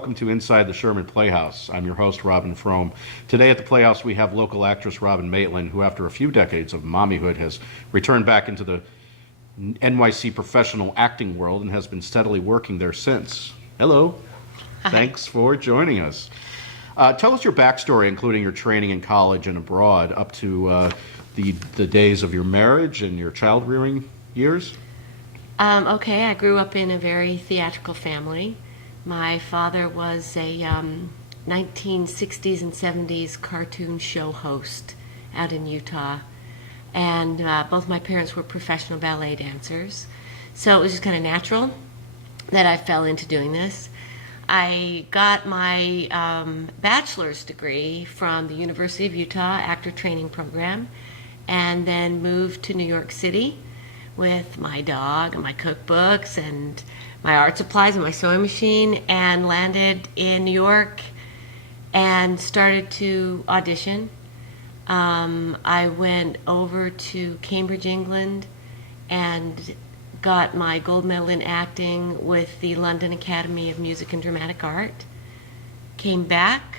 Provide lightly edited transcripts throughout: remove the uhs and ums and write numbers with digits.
welcome to Inside the Sherman Playhouse. I'm your host, Robyn Frome. Today at the Playhouse we have local actress Robyn Maitland, who after a few decades of mommyhood has returned back into the NYC professional acting world and has been steadily working there since. Hello. Hi. Thanks for joining us. Tell us your backstory, including your training in college and abroad, up to the days of your marriage and your child-rearing years. Okay, I grew up in a very theatrical family. My father was a 1960s and 70s cartoon show host out in Utah, and both my parents were professional ballet dancers, so it was just kind of natural that I fell into doing this. I got my bachelor's degree from the University of Utah Actor Training Program, and then moved to New York City with my dog and my cookbooks and my art supplies and my sewing machine, and landed in New York and started to audition. I went over to Cambridge, England, and got my gold medal in acting with the London Academy of Music and Dramatic Art. Came back,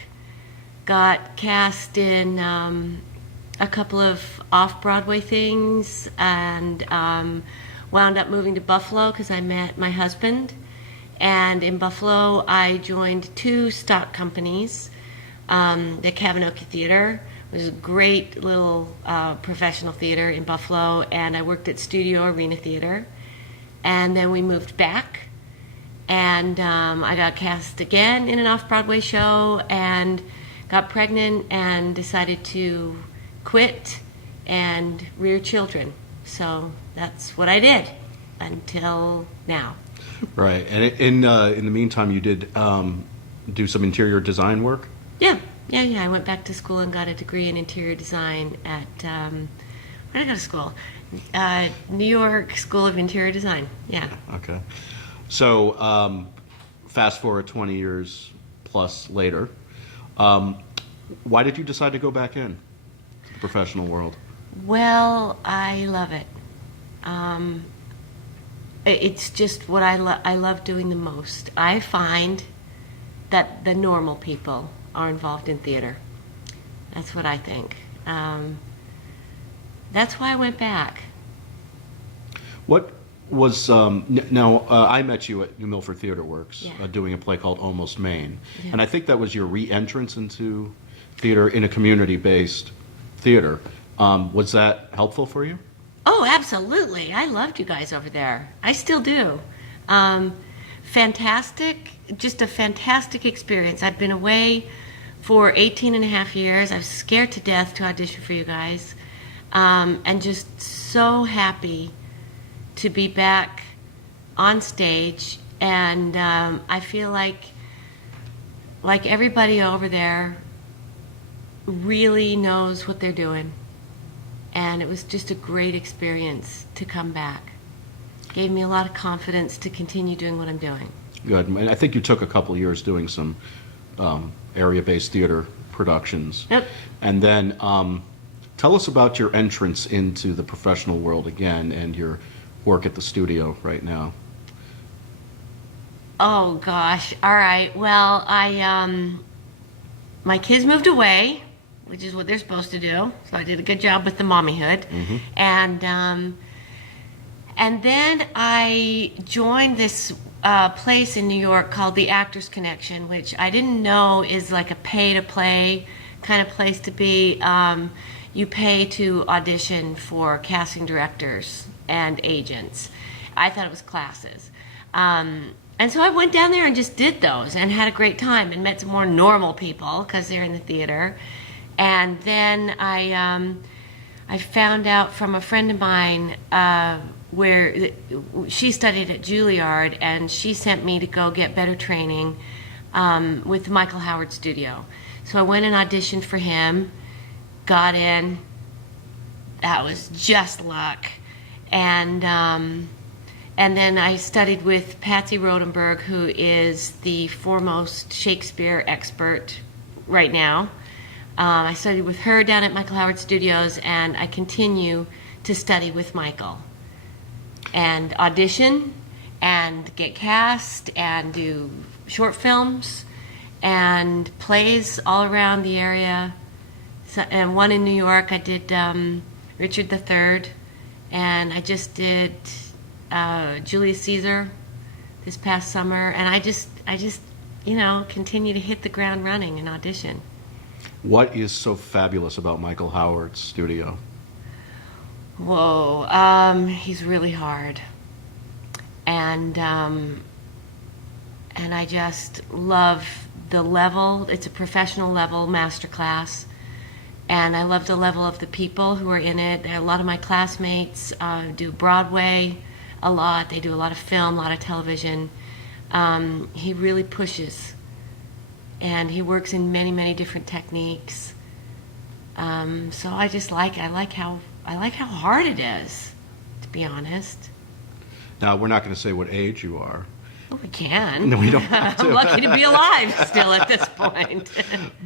got cast in a couple of off-Broadway things, and wound up moving to Buffalo because I met my husband. And in Buffalo, I joined two stock companies. The Kavanaugh Theater was a great little professional theater in Buffalo, and I worked at Studio Arena Theater. And then we moved back, and I got cast again in an off-Broadway show, and got pregnant and decided to quit and rear children. So that's what I did until now. Right, and in the meantime, you did do some interior design work? Yeah. I went back to school and got a degree in interior design at, where did I go to school? New York School of Interior Design, yeah. Okay. So, fast forward 20 years plus later, why did you decide to go back in to the professional world? Well, I love it. It's just what I love doing the most. I find that the normal people are involved in theater. That's what I think. That's why I went back. What was, I met you at New Milford Theater Works, Yeah. doing a play called Almost Maine. Yeah. And I think that was your re-entrance into theater in a community-based theater. Was that helpful for you? Oh, absolutely. I loved you guys over there. I still do. Fantastic, just a fantastic experience. I've been away for 18 and a half years. I was scared to death to audition for you guys. And just so happy to be back on stage. And I feel like everybody over there really knows what they're doing. And it was just a great experience to come back. Gave me a lot of confidence to continue doing what I'm doing. Good. And I think you took a couple of years doing some area-based theater productions. Yep. And then tell us about your entrance into the professional world again and your work at the studio right now. Oh gosh. All right. Well, my kids moved away, which is what they're supposed to do. So I did a good job with the mommyhood. Mm-hmm. And then I joined this place in New York called the Actors Connection, which I didn't know is like a pay-to-play kind of place to be. You pay to audition for casting directors and agents. I thought it was classes. And so I went down there and just did those and had a great time and met some more normal people because they're in the theater. And then I found out from a friend of mine where she studied at Juilliard, and she sent me to go get better training with the Michael Howard Studio. So I went and auditioned for him, got in. That was just luck. And then I studied with Patsy Rodenberg, who is the foremost Shakespeare expert right now. I studied with her down at Michael Howard Studios, and I continue to study with Michael and audition and get cast and do short films and plays all around the area. So, and one in New York, I did Richard III, and I just did Julius Caesar this past summer, and I just continue to hit the ground running and audition. What is so fabulous about Michael Howard's studio? Whoa, he's really hard, and I just love the level. It's a professional level masterclass, and I love the level of the people who are in it. A lot of my classmates do Broadway a lot. They do a lot of film, a lot of television. He really pushes, and he works in many, many different techniques. So I like how hard it is, to be honest. Now, we're not going to say what age you are. Well, we can. No, we don't have to. I'm lucky to be alive still at this point.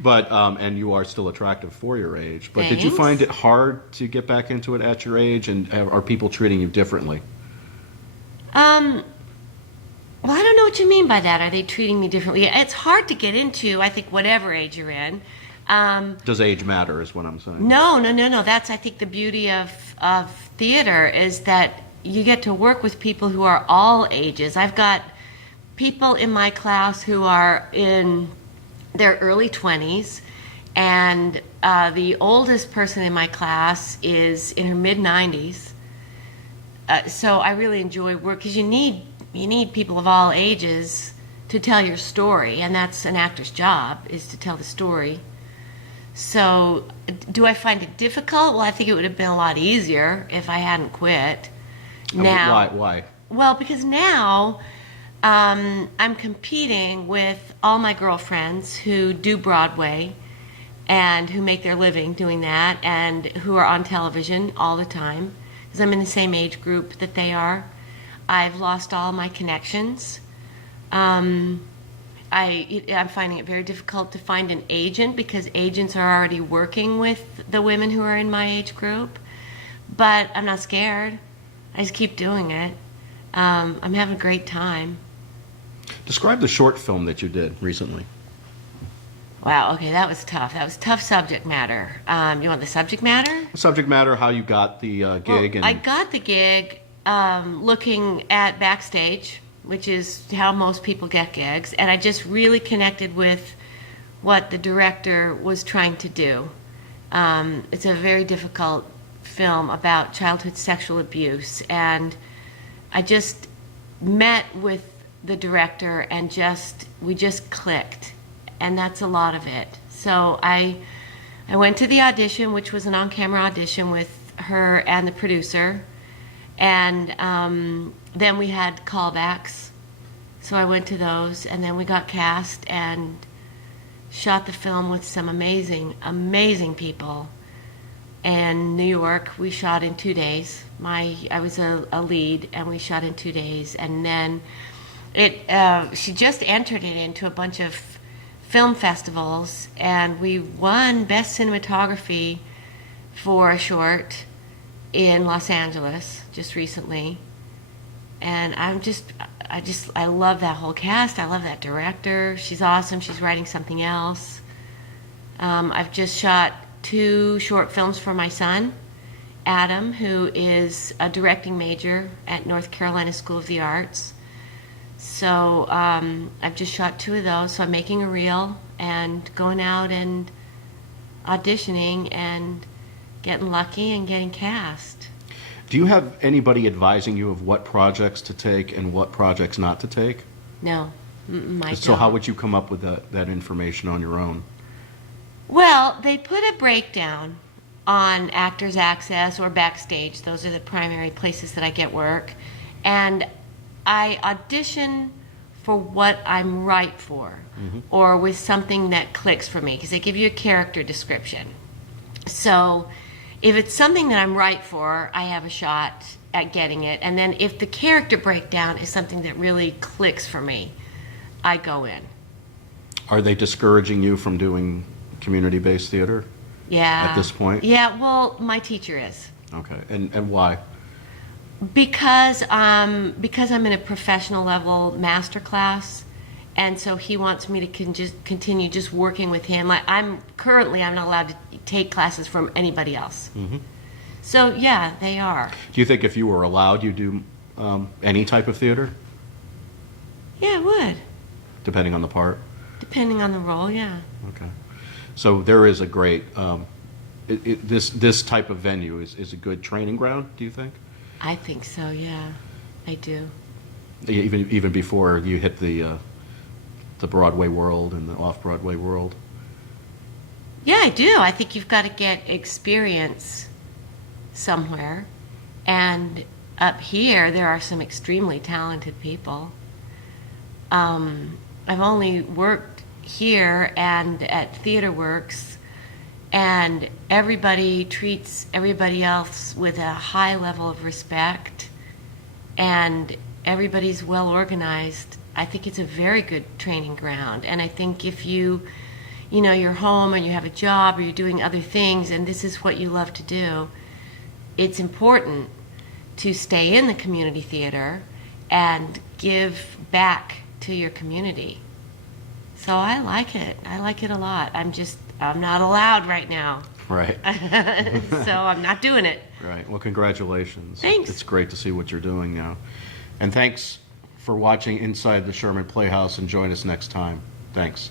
But and you are still attractive for your age. But did you Thanks. find it hard to get back into it at your age, and are people treating you differently? Well, I don't know what you mean by that. Are they treating me differently? It's hard to get into, I think, whatever age you're in. Does age matter, is what I'm saying. No. That's, I think, the beauty of theater is that you get to work with people who are all ages. I've got people in my class who are in their early 20s, and the oldest person in my class is in her mid-90s. So I really enjoy work because you need people of all ages to tell your story, and that's an actor's job, is to tell the story. So do I find it difficult? Well, I think it would have been a lot easier if I hadn't quit. Now, Why? well, because now I'm competing with all my girlfriends who do Broadway and who make their living doing that and who are on television all the time because I'm in the same age group that they are. I've lost all my connections. I'm finding it very difficult to find an agent because agents are already working with the women who are in my age group. But I'm not scared. I just keep doing it. I'm having a great time. Describe the short film that you did recently. Wow, okay, that was tough. That was tough subject matter. You want the subject matter? Subject matter, how you got the gig. Well, I got the gig looking at Backstage, which is how most people get gigs, and I just really connected with what the director was trying to do. It's a very difficult film about childhood sexual abuse, and I just met with the director and we just clicked, and that's a lot of it. So I went to the audition, which was an on-camera audition with her and the producer, and then we had callbacks, so I went to those, and then we got cast and shot the film with some amazing people. In New York, we shot in 2 days. I was a lead, and we shot in 2 days. And then she just entered it into a bunch of film festivals, and we won Best Cinematography for a short in Los Angeles just recently. And I love that whole cast. I love that director. She's awesome. She's writing something else. I've just shot 2 short films for my son, Adam, who is a directing major at North Carolina School of the Arts. So I've just shot 2 of those. So I'm making a reel and going out and auditioning and getting lucky and getting cast. Do you have anybody advising you of what projects to take and what projects not to take? No, I So don't. how would you come up with that information on your own? Well, they put a breakdown on Actors Access or Backstage. Those are the primary places that I get work. And I audition for what I'm right for, or with something that clicks for me, because they give you a character description. So if it's something that I'm right for, I have a shot at getting it. And then if the character breakdown is something that really clicks for me, I go in. Are they discouraging you from doing community-based theater Yeah. at this point? Yeah, well, my teacher is. Okay, and why? Because I'm in a professional level master class, And so he wants me to just continue just working with him. Like I'm not allowed to take classes from anybody else. Mm-hmm. So yeah, they are. Do you think if you were allowed, you'd do any type of theater, Yeah, I would. depending on the part? Depending on the role, yeah. Okay. So there is a great, this type of venue is a good training ground, do you think? I think so, yeah. I do. Even before you hit the Broadway world and the off-Broadway world? Yeah, I do. I think you've got to get experience somewhere. And up here, there are some extremely talented people. I've only worked here and at Theater Works, and everybody treats everybody else with a high level of respect, and everybody's well organized. I think it's a very good training ground. And I think if you're home and you have a job or you're doing other things and this is what you love to do, it's important to stay in the community theater and give back to your community. So I like it. I like it a lot. I'm not allowed right now. Right. So I'm not doing it. Right. Well, congratulations. Thanks. It's great to see what you're doing now. And thanks for watching Inside the Sherman Playhouse, and join us next time. Thanks.